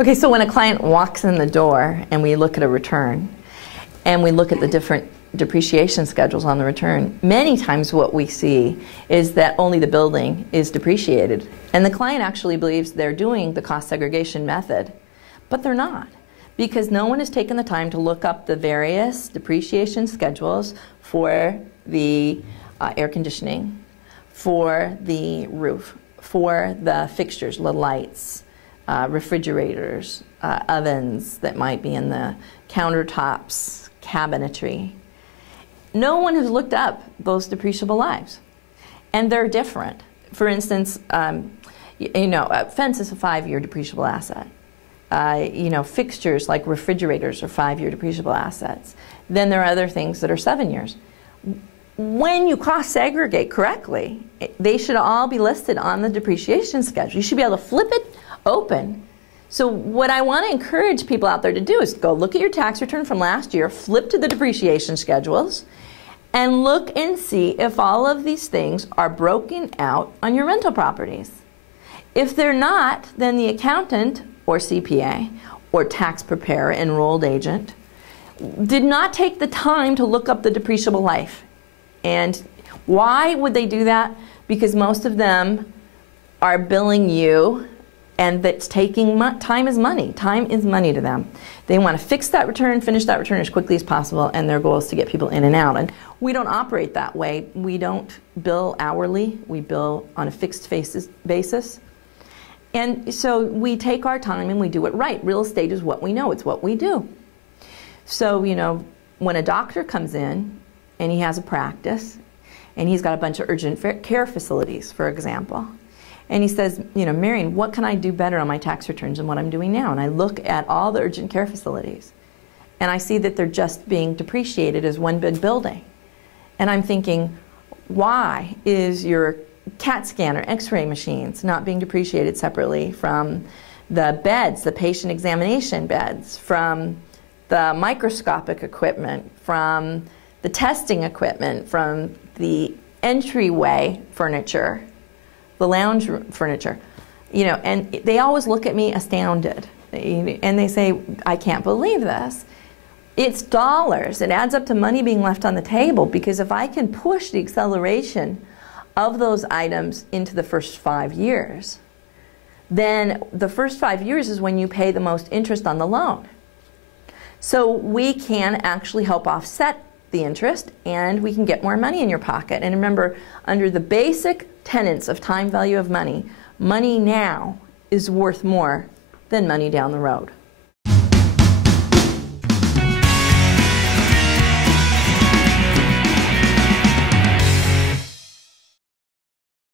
Okay, so when a client walks in the door and we look at a return and we look at the different depreciation schedules on the return, many times what we see is that only the building is depreciated. And the client actually believes they're doing the cost segregation method, but they're not, because no one has taken the time to look up the various depreciation schedules for the air conditioning, for the roof, for the fixtures, the lights, refrigerators, ovens that might be in the countertops, cabinetry. No one has looked up those depreciable lives, and they're different. For instance, a fence is a 5-year depreciable asset. Fixtures like refrigerators are 5-year depreciable assets. Then there are other things that are 7 years. When you cost segregate correctly, they should all be listed on the depreciation schedule. You should be able to flip it open. So what I want to encourage people out there to do is go look at your tax return from last year, flip to the depreciation schedules, and look and see if all of these things are broken out on your rental properties. If they're not, then the accountant or CPA or tax preparer, enrolled agent, did not take the time to look up the depreciable life. And why would they do that? Because most of them are billing you, and that's taking time is money. Time is money to them. They want to fix that return, finish that return as quickly as possible, and their goal is to get people in and out. And we don't operate that way. We don't bill hourly. We bill on a fixed basis. And so we take our time and we do it right. Real estate is what we know. It's what we do. So, when a doctor comes in and he has a practice and he's got a bunch of urgent care facilities, for example, and he says, Marion, what can I do better on my tax returns than what I'm doing now? And I look at all the urgent care facilities, and I see that they're just being depreciated as one big building. And I'm thinking, why is your CAT scanner, X-ray machines not being depreciated separately from the beds, the patient examination beds, from the microscopic equipment, from the testing equipment, from the entryway furniture, the lounge furniture, and they always look at me astounded, and they say, I can't believe this. It's dollars. It adds up to money being left on the table, because if I can push the acceleration of those items into the first 5 years, then the first 5 years is when you pay the most interest on the loan. So we can actually help offset the interest, and we can get more money in your pocket. And remember, under the basic tenets of time value of money, money now is worth more than money down the road.